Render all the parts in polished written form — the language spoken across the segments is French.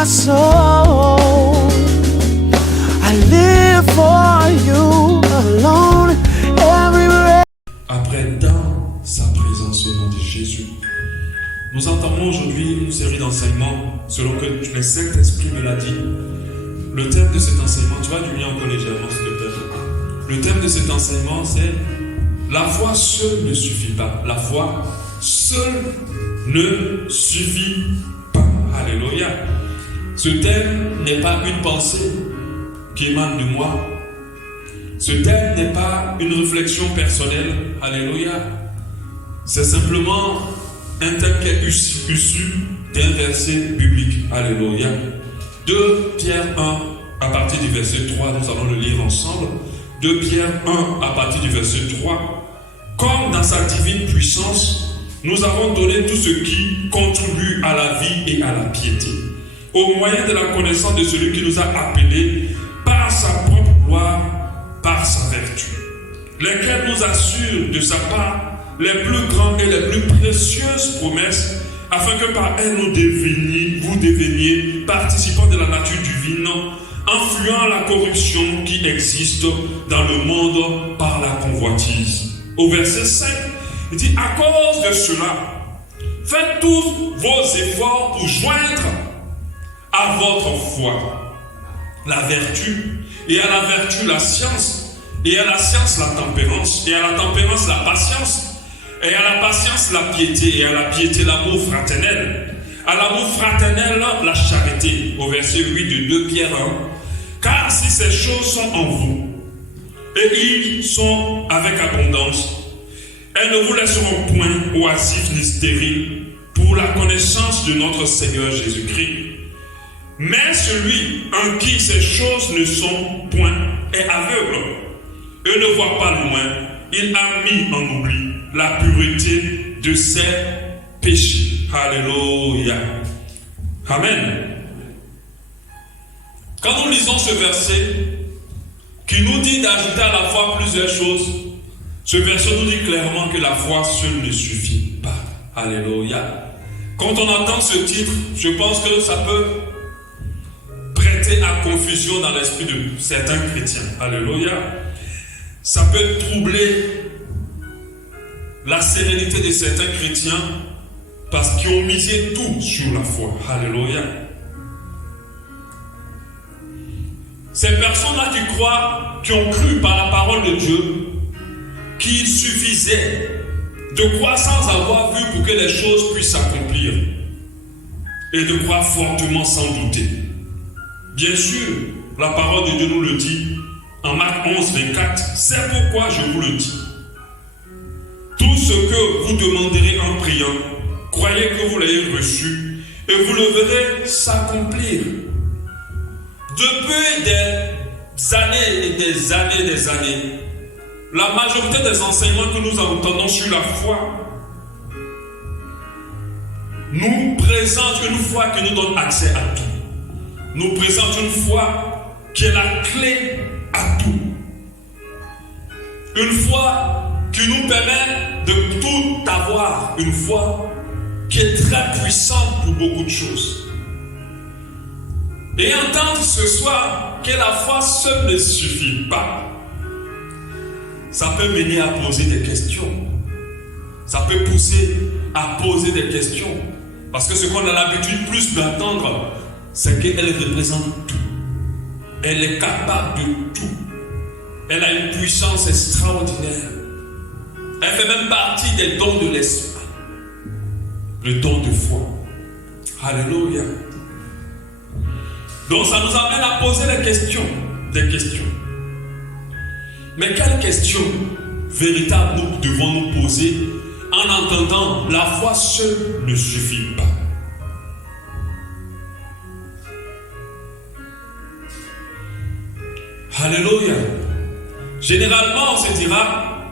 my soul. I live for you alone. Everywhere. Après dans sa présence au nom de Jésus, nous entamons aujourd'hui une série d'enseignements selon que le Saint-Esprit me l'a dit. Le thème de cet enseignement, tu vas du lien encore légèrement s'il te plaît. Le thème de cet enseignement c'est la foi seule ne suffit pas. La foi seule ne suffit pas. Alléluia. Ce thème n'est pas une pensée qui émane de moi. Ce thème n'est pas une réflexion personnelle. Alléluia. C'est simplement un thème qui est issu d'un verset biblique. Alléluia. 2 Pierre 1, à partir du verset 3, nous allons le lire ensemble. 2 Pierre 1, à partir du verset 3. Comme dans sa divine puissance, nous avons donné tout ce qui contribue à la vie et à la piété, au moyen de la connaissance de celui qui nous a appelés par sa propre gloire, par sa vertu, lesquels nous assurent de sa part les plus grandes et les plus précieuses promesses, afin que par elles vous deveniez participants de la nature divine, en fuyant la corruption qui existe dans le monde par la convoitise. Au verset 5, il dit, à cause de cela, faites tous vos efforts pour joindre à votre foi la vertu, et à la vertu la science, et à la science la tempérance, et à la tempérance la patience, et à la patience la piété, et à la piété l'amour fraternel, à l'amour fraternel la charité. Au verset 8 de 2 Pierre 1, car si ces choses sont en vous, et ils sont avec abondance, elles ne vous laisseront point oisifs ni stériles pour la connaissance de notre Seigneur Jésus-Christ. Mais celui en qui ces choses ne sont point est aveugle et ne voit pas loin. Il a mis en oubli la pureté de ses péchés. Alléluia. Amen. Quand nous lisons ce verset qui nous dit d'ajouter à la foi plusieurs choses, ce verset nous dit clairement que la foi seule ne suffit pas. Alléluia. Quand on entend ce titre, je pense que ça peut prêter à confusion dans l'esprit de certains chrétiens. Alléluia. Ça peut troubler la sérénité de certains chrétiens parce qu'ils ont misé tout sur la foi. Alléluia. Ces personnes-là qui croient, qui ont cru par la parole de Dieu, qu'il suffisait de croire sans avoir vu pour que les choses puissent s'accomplir et de croire fortement sans douter. Bien sûr, la parole de Dieu nous le dit en Marc 11, 24, c'est pourquoi je vous le dis. Tout ce que vous demanderez en priant, croyez que vous l'ayez reçu et vous le verrez s'accomplir. Depuis des années et des années et des années, la majorité des enseignements que nous entendons sur la foi nous présentent une foi qui nous donne accès à tout. Nous présente une foi qui est la clé à tout. Une foi qui nous permet de tout avoir. Une foi qui est très puissante pour beaucoup de choses. Et entendre ce soir que la foi seule ne suffit pas, ça peut mener à poser des questions. Ça peut pousser à poser des questions. Parce que ce qu'on a l'habitude plus d'entendre, c'est qu'elle représente tout. Elle est capable de tout. Elle a une puissance extraordinaire. Elle fait même partie des dons de l'esprit. Le don de foi. Alléluia. Donc ça nous amène à poser des questions. Mais quelles questions véritables nous devons nous poser en entendant la foi seule ne suffit pas? Alléluia. Généralement, on se dira,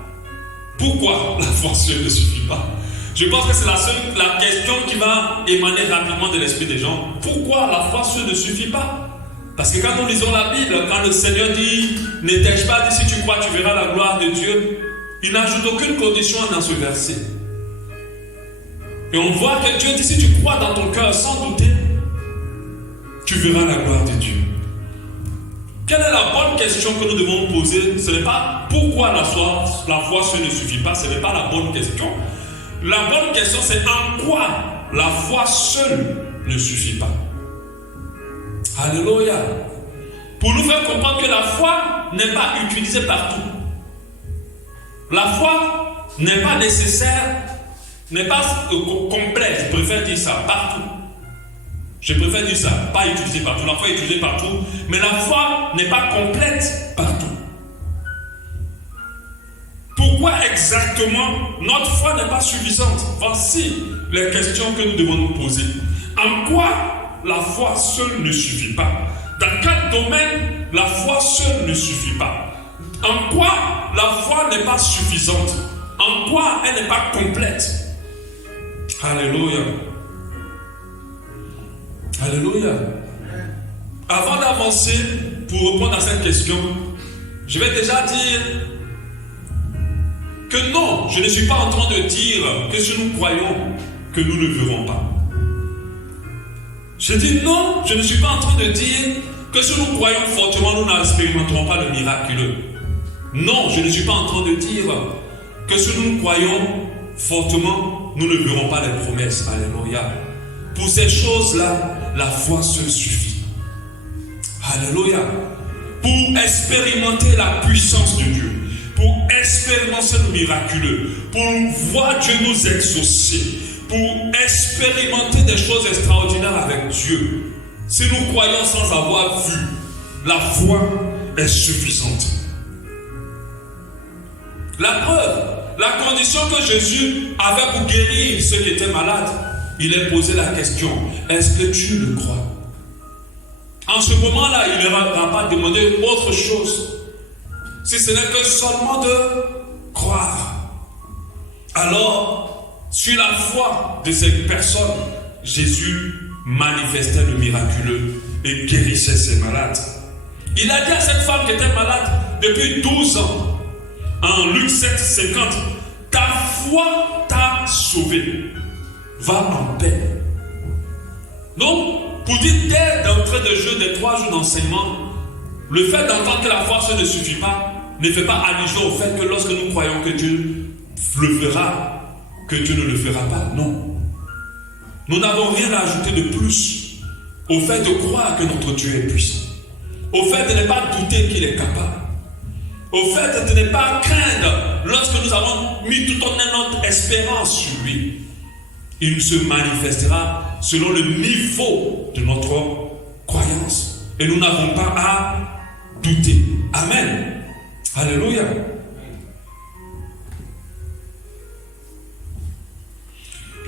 pourquoi la foi seule ne suffit pas? Je pense que c'est la question qui va émaner rapidement de l'esprit des gens. Pourquoi la foi seule ne suffit pas? Parce que quand nous lisons la Bible, quand le Seigneur dit, ne t'ai-je pas dit, si tu crois, tu verras la gloire de Dieu, il n'ajoute aucune condition dans ce verset. Et on voit que Dieu dit, si tu crois dans ton cœur sans douter, tu verras la gloire de Dieu. Quelle est la bonne question que nous devons poser? Ce n'est pas pourquoi la foi seule ne suffit pas, ce n'est pas la bonne question. La bonne question, c'est en quoi la foi seule ne suffit pas. Alléluia. Pour nous faire comprendre que la foi n'est pas utilisée partout. La foi n'est pas nécessaire, n'est pas complète, je préfère dire ça, partout. Je préfère dire ça, pas utilisée partout. La foi est utilisée partout, mais la foi n'est pas complète partout. Pourquoi exactement notre foi n'est pas suffisante? Voici les questions que nous devons nous poser. En quoi la foi seule ne suffit pas? Dans quel domaine la foi seule ne suffit pas? En quoi la foi n'est pas suffisante? En quoi elle n'est pas complète? Alléluia. Alléluia. Avant d'avancer, pour répondre à cette question, je vais déjà dire que non, je ne suis pas en train de dire que si nous croyons, que nous ne verrons pas. Je dis non, je ne suis pas en train de dire que si nous croyons fortement, nous n'expérimenterons pas le miraculeux. Non, je ne suis pas en train de dire que si nous croyons fortement, nous ne verrons pas les promesses. Alléluia. Pour ces choses-là, la foi seule suffit. Alléluia. Pour expérimenter la puissance de Dieu, pour expérimenter le miraculeux, pour voir Dieu nous exaucer, pour expérimenter des choses extraordinaires avec Dieu. Si nous croyons sans avoir vu, la foi est suffisante. La preuve, la condition que Jésus avait pour guérir ceux qui étaient malades, il a posé la question, est-ce que tu le crois? En ce moment-là, il ne va pas demander autre chose, si ce n'est que seulement de croire. Alors, sur la foi de ces personnes, Jésus manifestait le miraculeux et guérissait ses malades. Il a dit à cette femme qui était malade depuis 12 ans, en Luc 7, 50, ta foi t'a sauvé. Va en paix. Donc, pour dire dès d'entrée de jeu des 3 jours d'enseignement, le fait d'entendre que la foi ne suffit pas, ne fait pas allusion au fait que lorsque nous croyons que Dieu le fera, que Dieu ne le fera pas. Non. Nous n'avons rien à ajouter de plus au fait de croire que notre Dieu est puissant. Au fait de ne pas douter qu'il est capable. Au fait de ne pas craindre lorsque nous avons mis toute notre espérance sur lui. Il se manifestera selon le niveau de notre croyance. Et nous n'avons pas à douter. Amen. Alléluia.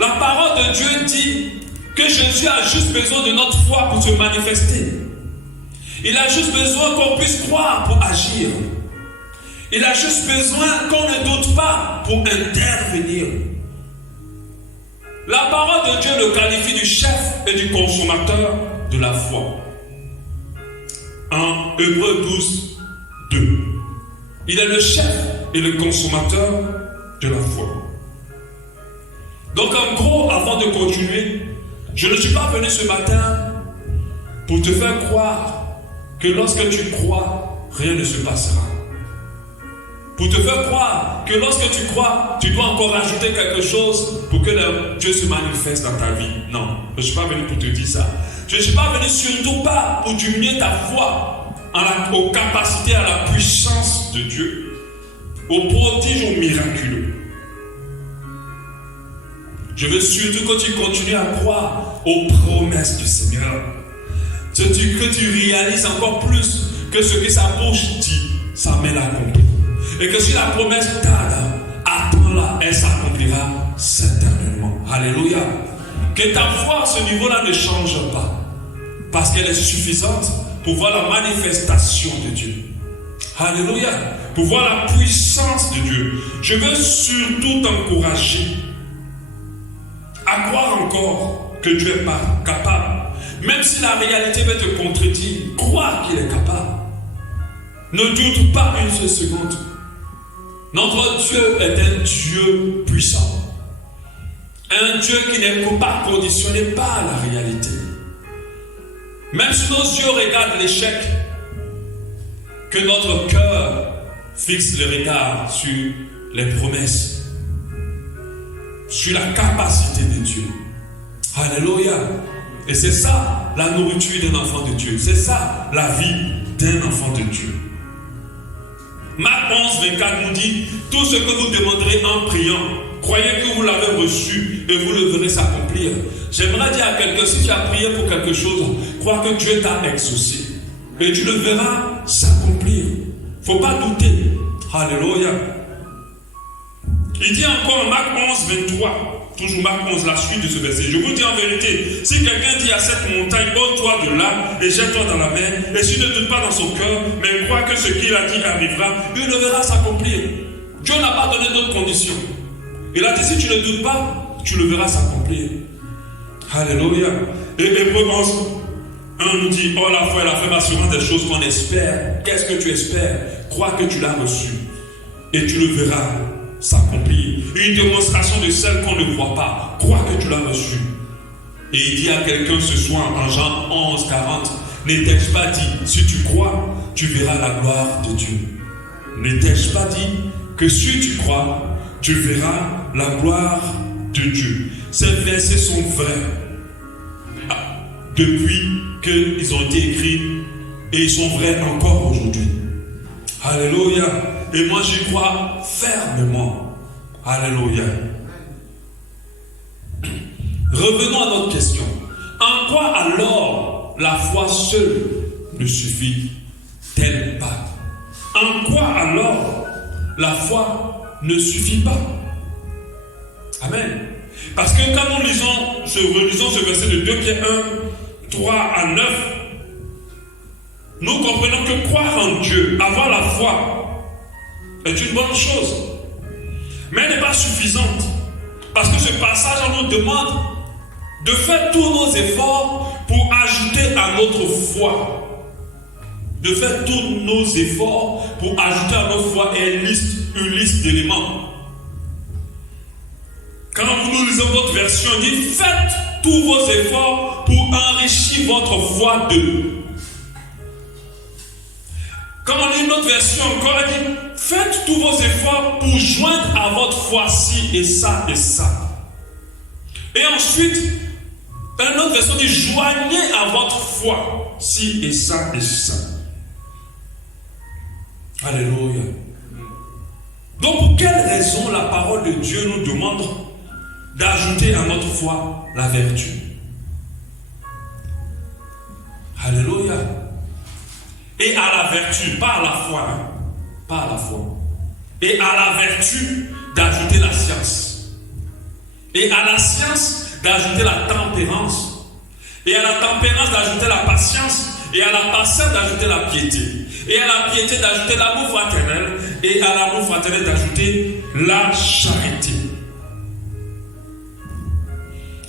La parole de Dieu dit que Jésus a juste besoin de notre foi pour se manifester. Il a juste besoin qu'on puisse croire pour agir. Il a juste besoin qu'on ne doute pas pour intervenir. La parole de Dieu le qualifie du chef et du consommateur de la foi. En Hébreux 12, 2. Il est le chef et le consommateur de la foi. Donc en gros, avant de continuer, je ne suis pas venu ce matin pour te faire croire que lorsque tu crois, rien ne se passera. Pour te faire croire que lorsque tu crois, tu dois encore ajouter quelque chose pour que Dieu se manifeste dans ta vie. Non, je ne suis pas venu pour te dire ça. Je ne suis pas venu surtout pas pour diminuer ta foi aux capacités, à la puissance de Dieu, aux prodiges, aux miraculeux. Je veux surtout que tu continues à croire aux promesses du Seigneur. Que tu réalises encore plus que ce que sa bouche dit, sa main l'accomplit. Et que si la promesse tarde, attends-la, elle s'accomplira certainement. Alléluia. Que ta foi à ce niveau-là ne change pas. Parce qu'elle est suffisante pour voir la manifestation de Dieu. Alléluia. Pour voir la puissance de Dieu. Je veux surtout t'encourager à croire encore que Dieu est capable. Même si la réalité va te contredire, crois qu'il est capable. Ne doute pas une seule seconde. Notre Dieu est un Dieu puissant. Un Dieu qui n'est pas conditionné par la réalité. Même si nos yeux regardent l'échec, que notre cœur fixe le regard sur les promesses, sur la capacité de Dieu. Alléluia. Et c'est ça la nourriture d'un enfant de Dieu. C'est ça la vie d'un enfant de Dieu. Marc 11, 24 nous dit, tout ce que vous demanderez en priant, croyez que vous l'avez reçu et vous le verrez s'accomplir. J'aimerais dire à quelqu'un, si tu as prié pour quelque chose, crois que Dieu t'a exaucé. Et tu le verras s'accomplir. Il ne faut pas douter. Alléluia. Il dit encore en Marc 11, 23, toujours Marc 11, la suite de ce verset. Je vous dis en vérité, si quelqu'un dit à cette montagne, ôte-toi de là et jette-toi dans la mer, et s'il ne doute pas dans son cœur, mais croit que ce qu'il a dit arrivera, il le verra s'accomplir. Dieu n'a pas donné d'autres conditions. Il a dit, si tu ne doutes pas, tu le verras s'accomplir. Alléluia. Et Hébreux 11, 1 nous dit, oh la foi est la ferme assurance des choses qu'on espère. Qu'est-ce que tu espères? Crois que tu l'as reçu et tu le verras s'accomplir. Une démonstration de celle qu'on ne voit pas. Crois que tu l'as reçu. Et il dit à quelqu'un ce soir en Jean 11, 40, n'ai-je pas dit, si tu crois, tu verras la gloire de Dieu. N'ai-je pas dit que si tu crois, tu verras la gloire de Dieu. Ces versets sont vrais depuis qu'ils ont été écrits et ils sont vrais encore aujourd'hui. Alléluia. Et moi j'y crois fermement. Alléluia. Revenons à notre question. En quoi alors la foi seule ne suffit-elle pas? En quoi alors la foi ne suffit pas? Amen. Parce que quand nous relisons ce verset de 2 Pierre 1, 3 à 9, nous comprenons que croire en Dieu, avoir la foi, est une bonne chose. Mais elle n'est pas suffisante. Parce que ce passage nous demande de faire tous nos efforts pour ajouter à notre foi. De faire tous nos efforts pour ajouter à notre foi et une liste d'éléments. Quand nous lisons votre version, il dit faites tous vos efforts pour enrichir votre foi de. Quand on lit notre version encore, il dit faites tous vos efforts pour joindre à votre foi ci et ça et ça. Et ensuite, dans notre version dit joignez à votre foi ci et ça et ça. Alléluia. Donc pour quelle raison la parole de Dieu nous demande d'ajouter à notre foi la vertu? Alléluia. Et à la vertu, pas à la foi, hein? Pas à la foi. Et à la vertu d'ajouter la science. Et à la science d'ajouter la tempérance. Et à la tempérance d'ajouter la patience. Et à la patience d'ajouter la piété. Et à la piété d'ajouter l'amour fraternel. Et à l'amour fraternel d'ajouter la charité.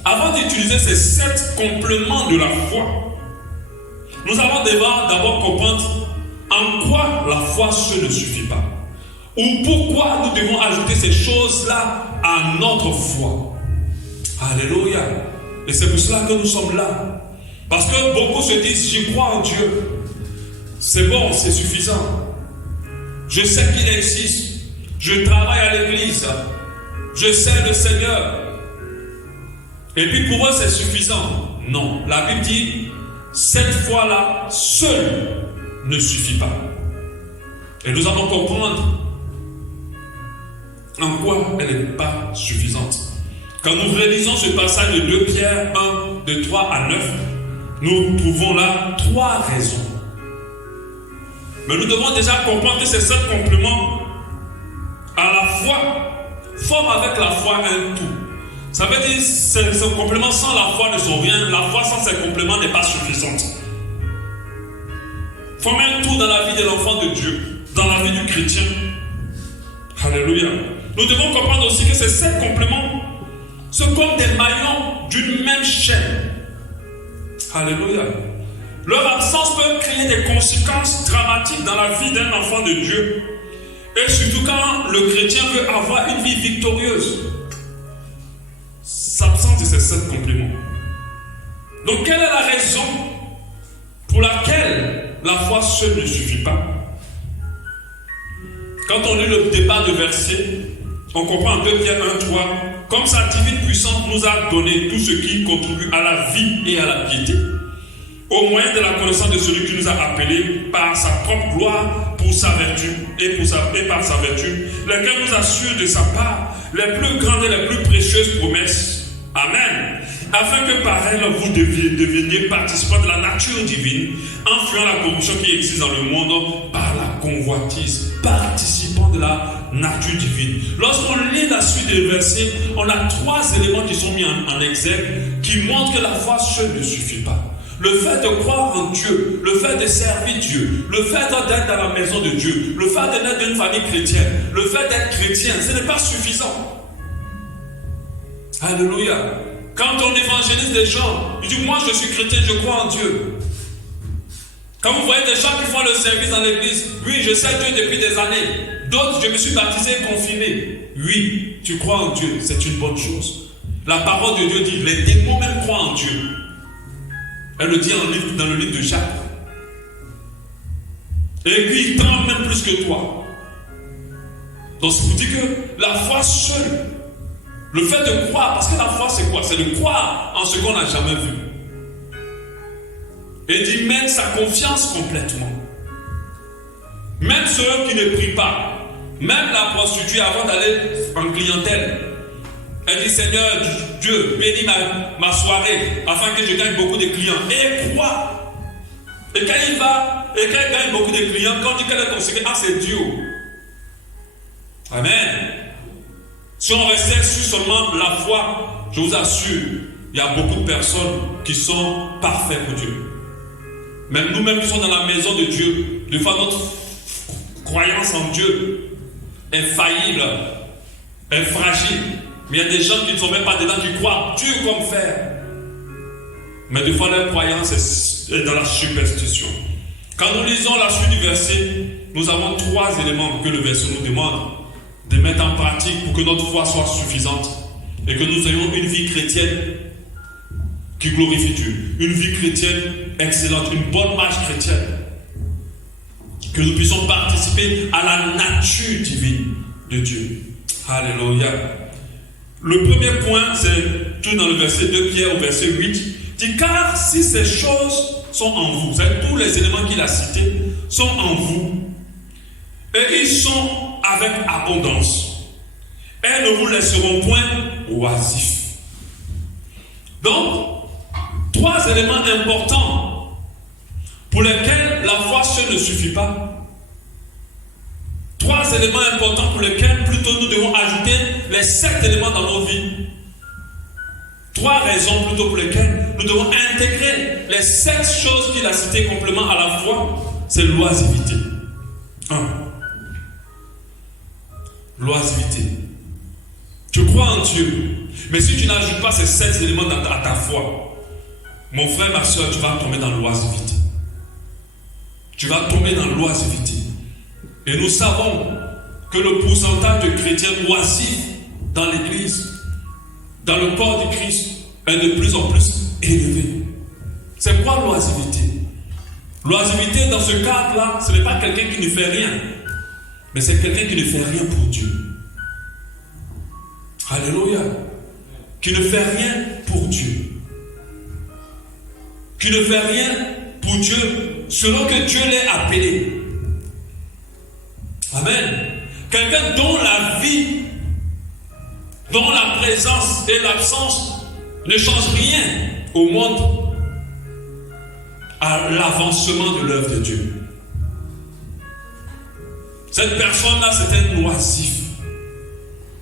Avant d'utiliser ces 7 compléments de la foi, nous allons d'abord comprendre en quoi la foi seule ne suffit pas. Ou pourquoi nous devons ajouter ces choses-là à notre foi. Alléluia. Et c'est pour cela que nous sommes là. Parce que beaucoup se disent, je crois en Dieu. C'est bon, c'est suffisant. Je sais qu'il existe. Je travaille à l'église. Je sais le Seigneur. Et puis pour eux c'est suffisant. Non, la Bible dit cette foi-là seule ne suffit pas. Et nous allons comprendre en quoi elle n'est pas suffisante. Quand nous réalisons ce passage de 2 Pierre 1, de 3 à 9, nous trouvons là 3 raisons. Mais nous devons déjà comprendre que ces 7 compléments à la fois forment avec la foi un tout. Ça veut dire que ces compléments sans la foi ne sont rien. La foi sans ces compléments n'est pas suffisante. Former un tout dans la vie de l'enfant de Dieu, dans la vie du chrétien. Alléluia. Nous devons comprendre aussi que ces 7 compléments sont comme des maillons d'une même chaîne. Alléluia. Leur absence peut créer des conséquences dramatiques dans la vie d'un enfant de Dieu. Et surtout quand le chrétien veut avoir une vie victorieuse. S'absence de ces 7 compléments. Donc quelle est la raison pour laquelle la foi seule ne suffit pas. Quand on lit le départ de verset, on comprend en 2 Pierre 1:3, comme sa divine puissance nous a donné tout ce qui contribue à la vie et à la piété, au moyen de la connaissance de celui qui nous a appelés par sa propre gloire pour sa vertu et par sa vertu, lequel nous assure de sa part les plus grandes et les plus précieuses promesses. Amen. Afin que par elle vous deveniez participants de la nature divine, en fuyant la corruption qui existe dans le monde par la convoitise, participants de la nature divine. Lorsqu'on lit la suite des versets, on a 3 éléments qui sont mis en exergue qui montrent que la foi seule ne suffit pas. Le fait de croire en Dieu, le fait de servir Dieu, le fait d'être dans la maison de Dieu, le fait de naître d'une famille chrétienne, le fait d'être chrétien, ce n'est pas suffisant. Alléluia. Quand on évangélise des gens, ils disent, moi je suis chrétien, je crois en Dieu. Quand vous voyez des gens qui font le service dans l'église, oui, je sais Dieu depuis des années. D'autres, je me suis baptisé et confirmé. Oui, tu crois en Dieu, c'est une bonne chose. La parole de Dieu dit, les démons même croient en Dieu. Elle le dit dans le livre de Jacques. Et puis, ils tremblent même plus que toi. Donc, ça vous dit que la foi seule, le fait de croire, parce que la foi c'est quoi? C'est de croire en ce qu'on n'a jamais vu. Et d'y mettre sa confiance complètement. Même ceux qui ne prient pas, même la prostituée avant d'aller en clientèle, elle dit, Seigneur Dieu, bénis ma soirée afin que je gagne beaucoup de clients. Et elle croit. Et quand il va, et quand elle gagne beaucoup de clients, quand on dit qu'elle est conséquente, ah c'est Dieu. Amen. Si on restait sur seulement la foi, je vous assure, il y a beaucoup de personnes qui sont parfaites pour Dieu. Même nous-mêmes qui sommes dans la maison de Dieu, des fois notre croyance en Dieu est faillible, est fragile. Mais il y a des gens qui ne sont même pas dedans, qui croient Dieu comme fer. Mais des fois leur croyance est dans la superstition. Quand nous lisons la suite du verset, nous avons 3 éléments que le verset nous demande de mettre en pratique pour que notre foi soit suffisante et que nous ayons une vie chrétienne qui glorifie Dieu, une vie chrétienne excellente, une bonne marche chrétienne, que nous puissions participer à la nature divine de Dieu. Alléluia. Le premier point, c'est tout dans le verset 2 Pierre au verset 8, dit, car si ces choses sont en vous, c'est-à-dire tous les éléments qu'il a cités sont en vous, et ils sont avec abondance, elles ne vous laisseront point oisifs. Donc, 3 éléments importants pour lesquels la foi seule ne suffit pas. 3 éléments importants pour lesquels plutôt nous devons ajouter les 7 éléments dans nos vies. 3 raisons plutôt pour lesquelles nous devons intégrer les 7 choses qu'il a citées complément à la foi. C'est l'oisiveté. 1. L'oisiveté. Tu crois en Dieu, mais si tu n'ajoutes pas ces 7 éléments à ta foi, mon frère, ma soeur, tu vas tomber dans l'oisiveté. Tu vas tomber dans l'oisiveté. Et nous savons que le pourcentage de chrétiens oisifs dans l'église, dans le corps du Christ, est de plus en plus élevé. C'est quoi l'oisiveté? L'oisiveté, dans ce cadre-là, ce n'est pas quelqu'un qui ne fait rien, mais c'est quelqu'un qui ne fait rien pour Dieu. Alléluia. Qui ne fait rien pour Dieu. Qui ne fait rien pour Dieu selon que Dieu l'ait appelé. Amen. Quelqu'un dont la vie, dont la présence et l'absence ne changent rien au monde, à l'avancement de l'œuvre de Dieu. Cette personne-là, c'est un oisif.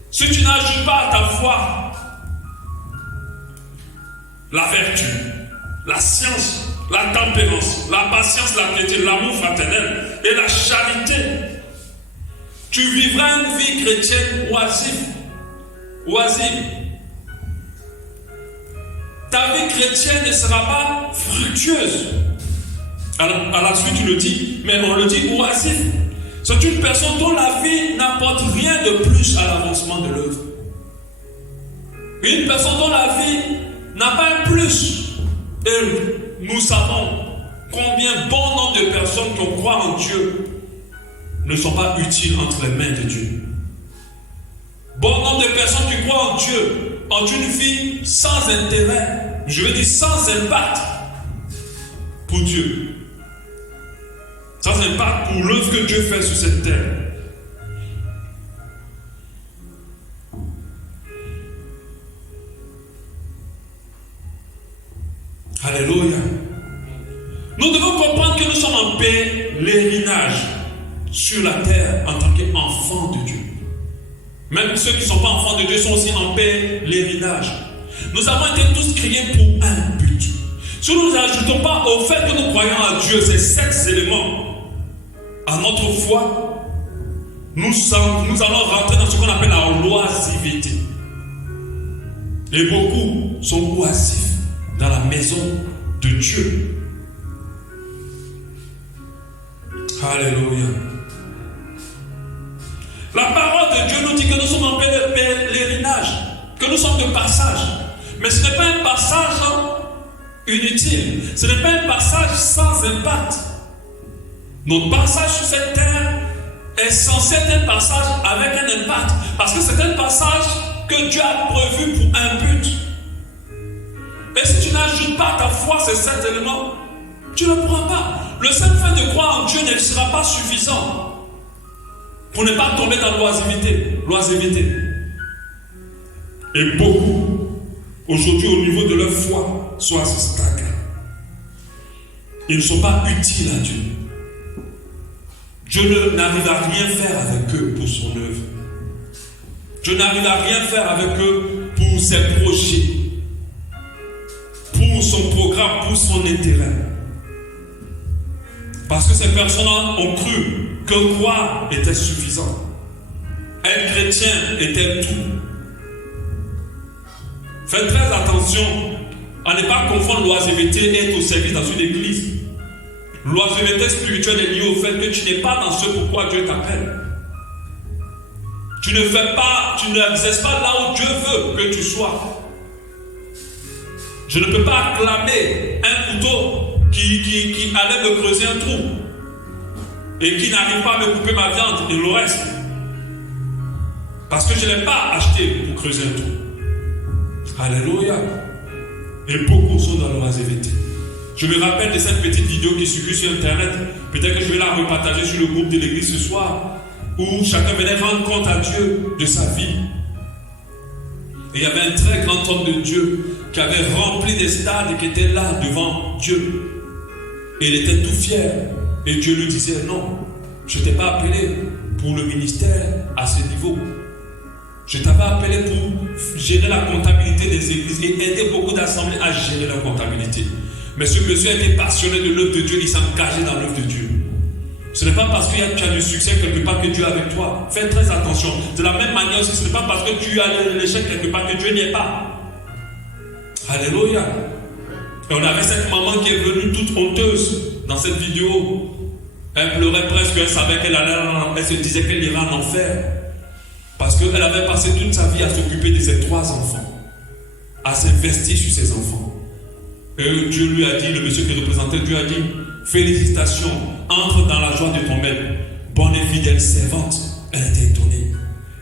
Si tu n'ajoutes pas à ta foi la vertu, la science, la tempérance, la patience, la piété, l'amour fraternel et la charité, tu vivras une vie chrétienne oisive. Ta vie chrétienne ne sera pas fructueuse. À la suite, tu le dis, mais on le dit oisive. C'est une personne dont la vie n'apporte rien de plus à l'avancement de l'œuvre. Une personne dont la vie n'a pas un plus. Et nous savons Combien bon nombre de personnes qui croient en Dieu ne sont pas utiles entre les mains de Dieu. Bon nombre de personnes qui croient en Dieu ont une vie sans intérêt, je veux dire sans impact pour Dieu. Sans impact pour l'œuvre que Dieu fait sur cette terre. Alléluia. Nous devons comprendre que nous sommes en pèlerinage sur la terre en tant qu'enfants de Dieu. Même ceux qui ne sont pas enfants de Dieu sont aussi en pèlerinage. Nous avons été tous créés pour un but. Si nous n'ajoutons pas au fait que nous croyons à Dieu ces 7 éléments à notre foi, nous allons rentrer dans ce qu'on appelle la loisivité. Et beaucoup sont oisifs dans la maison de Dieu. Alléluia. La parole de Dieu nous dit que nous sommes en pèlerinage, que nous sommes de passage. Mais ce n'est pas un passage inutile. Ce n'est pas un passage sans impact. Notre passage sur cette terre est censé être un passage avec un impact. Parce que c'est un passage que Dieu a prévu pour un but. Et si tu n'ajoutes pas à ta foi ces 7 éléments, tu ne pourras pas. Le seul fait de croire en Dieu ne sera pas suffisant pour ne pas tomber dans l'oisiveté. Et beaucoup, aujourd'hui, au niveau de leur foi, sont à ce stade-là. Ils ne sont pas utiles à Dieu. Dieu n'arrive à rien faire avec eux pour son œuvre. Dieu n'arrive à rien faire avec eux pour ses projets, pour son programme, pour son intérêt. Parce que ces personnes ont cru que croire était suffisant. Être chrétien était tout. Faites très attention à ne pas confondre l'oisiveté et être au service dans une église. L'oisiveté spirituelle est liée au fait que tu n'es pas dans ce pourquoi Dieu t'appelle. Tu ne fais pas, tu n'exerces pas là où Dieu veut que tu sois. Je ne peux pas acclamer un couteau qui allait me creuser un trou et qui n'arrive pas à me couper ma viande et le reste. Parce que je ne l'ai pas acheté pour creuser un trou. Alléluia. Et beaucoup sont dans l'oisiveté. Je me rappelle de cette petite vidéo qui circule sur internet. Peut-être que je vais la repartager sur le groupe de l'église ce soir, où chacun venait rendre compte à Dieu de sa vie. Et il y avait un très grand homme de Dieu qui avait rempli des stades et qui était là devant Dieu. Et il était tout fier. Et Dieu lui disait, non, je ne t'ai pas appelé pour le ministère à ce niveau. Je t'avais appelé pour gérer la comptabilité des églises et aider beaucoup d'assemblées à gérer la comptabilité. Mais ce monsieur était passionné de l'œuvre de Dieu, il s'engageait dans l'œuvre de Dieu. Ce n'est pas parce que tu as du succès quelque part que Dieu est avec toi. Fais très attention. De la même manière aussi, ce n'est pas parce que tu as l'échec quelque part que Dieu n'y est pas. Alléluia. Et on avait cette maman qui est venue toute honteuse dans cette vidéo. Elle pleurait presque, elle savait elle se disait qu'elle irait en enfer. Parce qu'elle avait passé toute sa vie à s'occuper de ses 3 enfants, à s'investir sur ses enfants. Et Dieu lui a dit, le monsieur qui représentait Dieu a dit, félicitations, entre dans la joie de ton maître, bonne et fidèle servante. Elle était étonnée.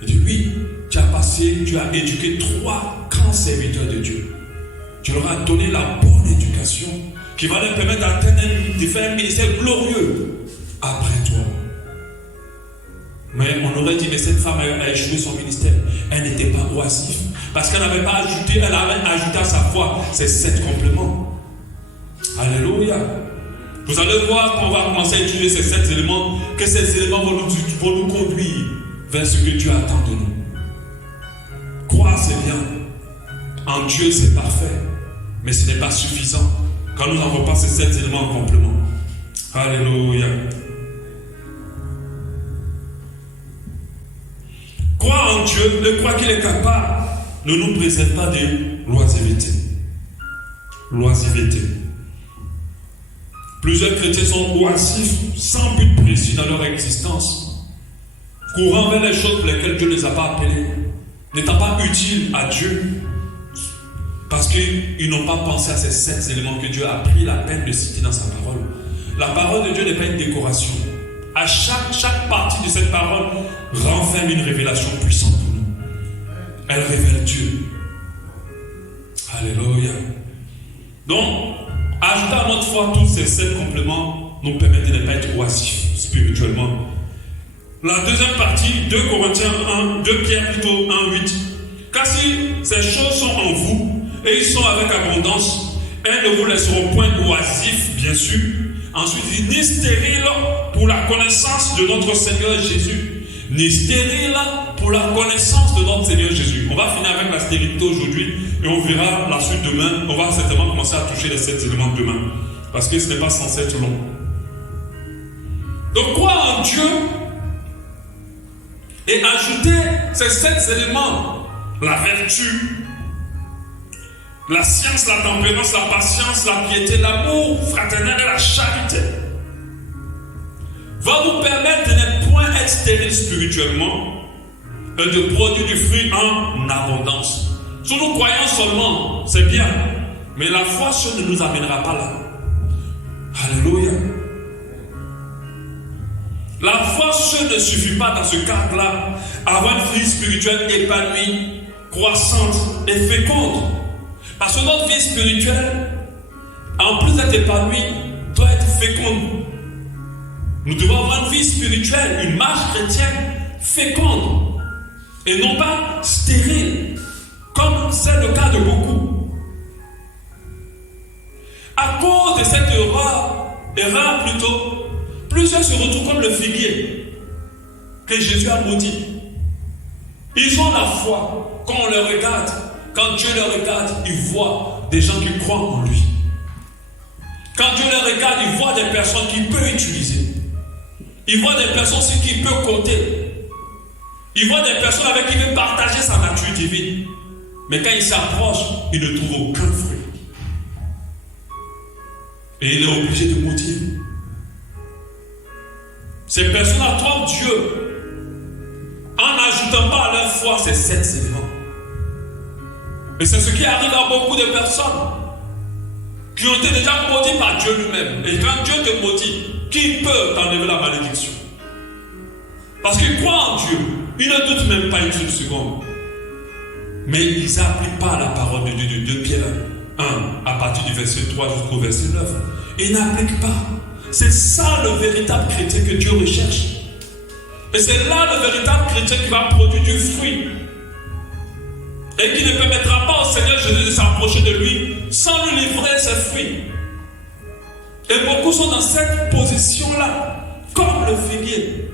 Elle dit, oui, tu as éduqué 3 grands serviteurs de Dieu. Tu leur as donné la bonne éducation qui va leur permettre de faire un ministère glorieux après toi. Mais on aurait dit, mais cette femme a échoué son ministère. Elle n'était pas oisive. Parce qu'elle n'avait pas ajouté, elle avait ajouté à sa foi ces 7 compléments. Alléluia. Vous allez voir quand on va commencer à étudier ces 7 éléments, que ces éléments vont nous conduire vers ce que Dieu attend de nous. Croire, c'est bien. En Dieu, c'est parfait. Mais ce n'est pas suffisant quand nous n'avons pas ces 7 éléments en complément. Alléluia. Croire en Dieu, de croire qu'il est capable, ne nous préserve pas de l'oisiveté. L'oisiveté. Plusieurs chrétiens sont oisifs, sans but précis dans leur existence, courant vers les choses pour lesquelles Dieu ne les a pas appelés, n'étant pas utiles à Dieu. Parce qu'ils n'ont pas pensé à ces 7 éléments que Dieu a pris la peine de citer dans sa parole. La parole de Dieu n'est pas une décoration. À chaque partie de cette parole renferme une révélation puissante pour nous. Elle révèle Dieu. Alléluia. Donc, ajouter à notre foi tous ces 7 compléments nous permet de ne pas être oisifs spirituellement. La deuxième partie, 2 Corinthiens 1, 2 Pierre plutôt 1, 8. Car si ces choses sont en vous, et ils sont avec abondance, elles ne vous laisseront point oisifs, bien sûr. Ensuite, il dit, ni stériles pour la connaissance de notre Seigneur Jésus. Ni stériles pour la connaissance de notre Seigneur Jésus. On va finir avec la stérilité aujourd'hui et on verra la suite demain. On va certainement commencer à toucher les 7 éléments demain. Parce que ce n'est pas censé être long. Donc, croire en Dieu et ajouter ces 7 éléments, la vertu, la science, la tempérance, la patience, la piété, l'amour fraternel et la charité, va nous permettre de ne point être stérile spirituellement et de produire du fruit en abondance. Si nous croyons seulement, c'est bien, mais la foi seule ne nous amènera pas là. Alléluia. La foi seule ne suffit pas dans ce cadre-là à avoir une vie spirituelle épanouie, croissante et féconde. Parce que notre vie spirituelle, en plus d'être épanouie, doit être féconde. Nous devons avoir une vie spirituelle, une marche chrétienne féconde et non pas stérile, comme c'est le cas de beaucoup. À cause de cette erreur plutôt, plusieurs se retrouvent comme le figuier que Jésus a maudit. Ils ont la foi. Quand on les regarde, quand Dieu les regarde, il voit des gens qui croient en lui. Quand Dieu les regarde, il voit des personnes qu'il peut utiliser. Il voit des personnes sur qui il peut compter. Il voit des personnes avec qui il veut partager sa nature divine. Mais quand il s'approche, il ne trouve aucun fruit. Et il est obligé de maudire. Ces personnes trouvent Dieu en n'ajoutant pas à leur foi ces 7 éléments. Et c'est ce qui arrive à beaucoup de personnes qui ont été déjà maudites par Dieu lui-même. Et quand Dieu te maudit, qui peut t'enlever la malédiction? Parce qu'ils croient en Dieu. Ils ne doutent même pas une seule seconde. Mais ils n'appliquent pas la parole de Dieu de 2 Pierre 1 à partir du verset 3 jusqu'au verset 9. Ils n'appliquent pas. C'est ça le véritable chrétien que Dieu recherche. Et c'est là le véritable chrétien qui va produire du fruit. Et qui ne permettra pas au Seigneur Jésus de s'approcher de lui sans lui livrer ses fruits. Et beaucoup sont dans cette position-là, comme le figuier,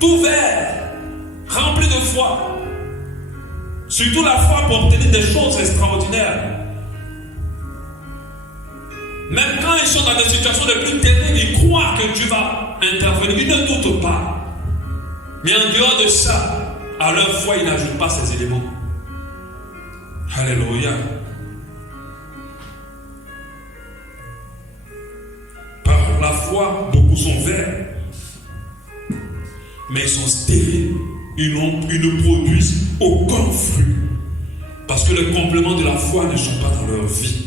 tout vert, rempli de foi. Surtout la foi pour obtenir des choses extraordinaires. Même quand ils sont dans des situations les plus terribles, ils croient que Dieu va intervenir. Ils ne doutent pas. Mais en dehors de ça, à leur foi, ils n'ajoutent pas ces éléments. Alléluia. Par la foi, beaucoup sont verts, mais ils sont stériles. Ils ne produisent aucun fruit. Parce que les compléments de la foi ne sont pas dans leur vie.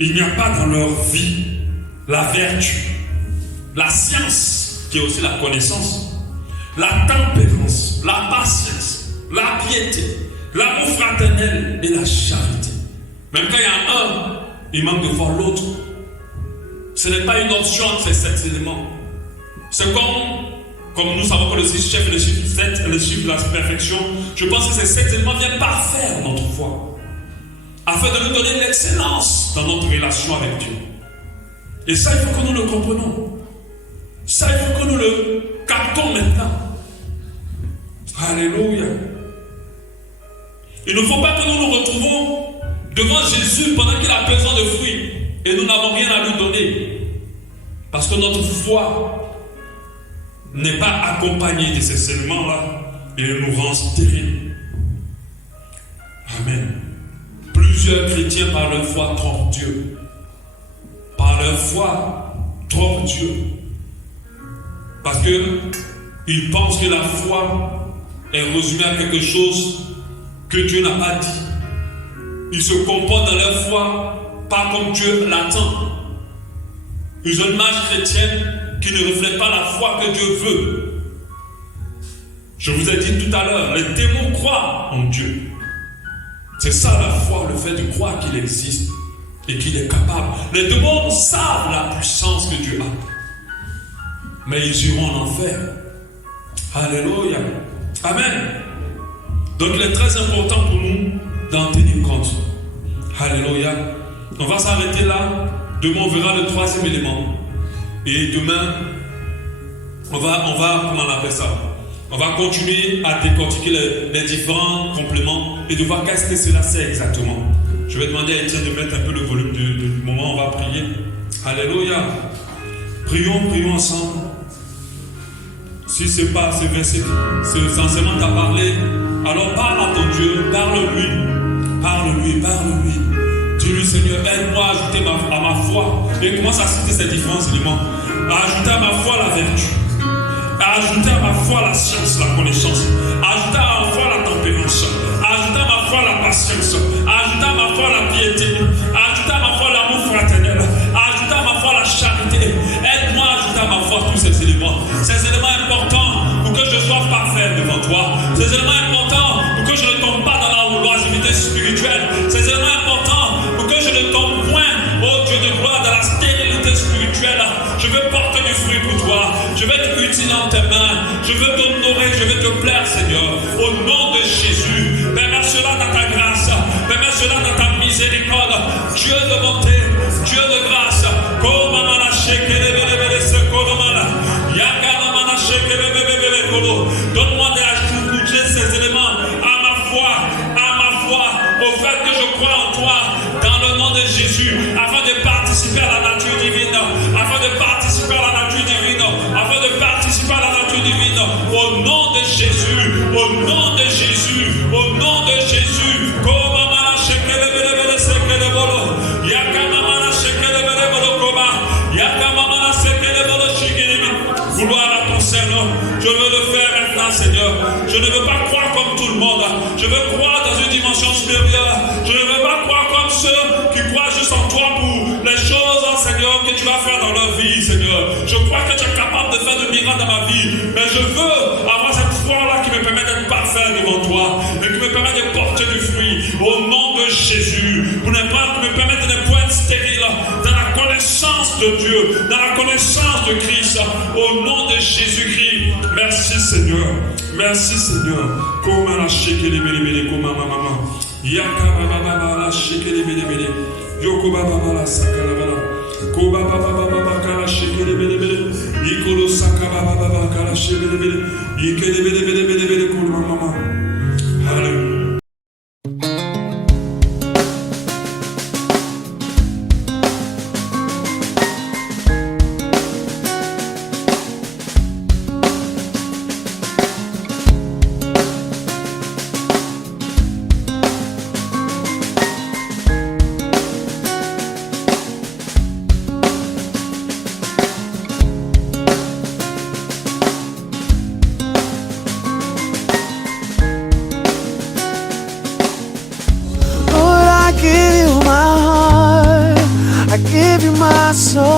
Il n'y a pas dans leur vie la vertu, la science, qui est aussi la connaissance, la tempérance, la patience, la piété, l'amour fraternel et la charité. Même quand il y a un, il manque de voir l'autre. Ce n'est pas une option entre ces 7 éléments. C'est comme nous savons que le chiffre et le chiffre 7 est le chiffre de la perfection. Je pense que ces 7 éléments viennent parfaire notre foi, afin de nous donner l'excellence dans notre relation avec Dieu. Et ça, il faut que nous le comprenions. Ça, il faut que nous le captons maintenant. Alléluia. Il ne faut pas que nous nous retrouvons devant Jésus pendant qu'il a besoin de fruits et nous n'avons rien à lui donner. Parce que notre foi n'est pas accompagnée de ces éléments-là et nous rend stériles. Amen. Plusieurs chrétiens par leur foi trompent Dieu. Par leur foi trompent Dieu. Parce qu'ils pensent que la foi est résumée à quelque chose que Dieu n'a pas dit. Ils se comportent dans leur foi pas comme Dieu l'attend. Ils ont une marche chrétienne qui ne reflète pas la foi que Dieu veut. Je vous ai dit tout à l'heure, les démons croient en Dieu. C'est ça la foi, le fait de croire qu'il existe et qu'il est capable. Les démons savent la puissance que Dieu a. Mais ils iront en enfer. Alléluia. Amen. Donc il est très important pour nous d'en tenir compte. Alléluia. On va s'arrêter là. Demain on verra le troisième élément. Et demain, on va comment on appelle ça? On va continuer à décortiquer les différents compléments et de voir qu'est-ce que cela c'est exactement. Je vais demander à Étienne de mettre un peu le volume du moment où on va prier. Alléluia. Prions ensemble. Si ce n'est pas ce verset, ce enseignement t'a parlé, alors parle à ton Dieu, parle-lui. Dis-lui, Seigneur, aide-moi à ajouter à ma foi. Et commence à citer ces différents éléments. À ajouter à ma foi la vertu. À ajouter à ma foi la science, la connaissance. À ajouter à ma foi la tempérance. À ajouter à ma foi la patience. À ajouter à ma foi la piété. À ajouter à ma foi l'amour fraternel. À ajouter à ma foi la charité. Aide-moi à ajouter à ma foi tous ces éléments. Ces éléments importants pour que je sois parfait devant toi. Ces éléments importants pour que je ne tombe pas dans la loisiveté spirituelle. Ces éléments importants pour que je ne tombe point, oh Dieu de gloire, dans la stérilité spirituelle. Je veux porter du fruit pour toi. Je vais être utile dans tes mains. Je veux t'honorer, je veux te plaire, Seigneur. Au nom de Jésus, permets cela dans ta grâce. Permets cela dans ta miséricorde. Dieu de bonté, Dieu de grâce. Donne-moi d'ajouter ces éléments à ma foi, au fait que je crois en toi, dans le nom de Jésus, afin de participer à la nature divine, au nom de Jésus, au nom de Jésus. Gloire à ton Seigneur. Je veux le faire maintenant, Seigneur. Je ne veux pas croire comme tout le monde. Je veux croire dans une dimension supérieure. Je ne veux pas croire comme ceux qui croient juste en toi pour les choses, Seigneur, que tu vas faire dans leur vie, Seigneur. Je crois que tu es capable de faire de miracles dans ma vie. Mais je veux avoir cette foi-là qui me permet d'être parfait devant toi et qui me permet de porter du fruit. Au nom de Jésus. Pour ne pas me permettre de ne pas être stérile dans la connaissance de Dieu, dans la connaissance de Christ. Au nom de Jésus-Christ. Merci Seigneur. Merci Seigneur. Comment la shake les bébés, comment maman. Yaka baba la shake les bébés. Yoko baba la sakala baba. Koba baba kala shake les bébés. Ikolo sakaba baba kala shake les bébés. Ikele bébé kouma maman. Hallelujah. I give you my soul.